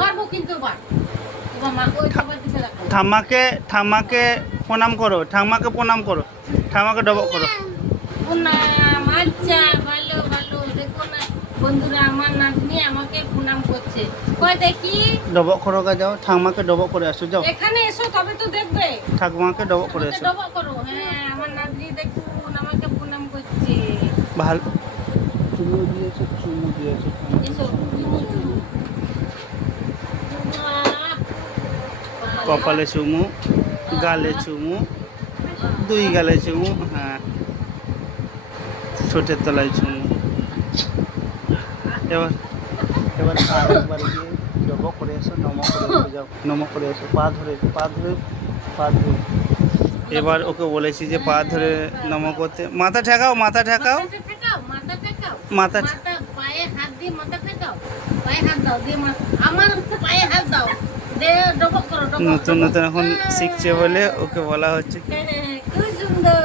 মারবো কিন্তু এবার মাকে ওই খাবার দিতে রাখো। ঠাম্মাকে প্রণাম করো, ঠাম্মাকে প্রণাম করো, ঠাম্মাকে ডবক করো। প্রণাম। আচ্ছা, ভালো ভালো। দেখো না বন্ধুরা, আমার নাতনি আমাকে প্রণাম করছে। কই দেখি, ডবক করো গা, যাও ঠাম্মাকে ডবক করে আসো, যাও এখানে এসো তবে তো দেখবে। ঠাকুমাকে ডবক করে আমাকে আসো। ডবল করো। হ্যাঁ, আমার নাতনি দেখুন আমাকে প্রণাম করছে। ভালো চুমু দিয়েছো, চুমু দিয়েছো। এসো, চুমু চুমু। কপালে চুমু, গালে চুমু, দুই গালে চুমু, হ্যাঁ ঠোঁটের তলায় চুমু। এবার এবার আরেকবার গিয়ে ডবক করে এসো, নম করে এসো, যাও নম করে এসো, পা ধরে পা ধরে পা ধরে। এবার ওকে বলেছি যে পা ধরে নম করতে। মাথা ঠেকাও, মাথা ঠেকাও, মাথা ঠেকাও, মাথা ঠেকাও। মাথা মাথা পায়ে হাত দিয়ে মাথা ঠেকাও। পায়ে হাত দাও দিয়ে আমার পায়ে হাত দাও। দে ডবল করো, ডবল। নতুন নতুন এখন শিখছে বলে ওকে বলা হচ্ছে। খুব সুন্দর।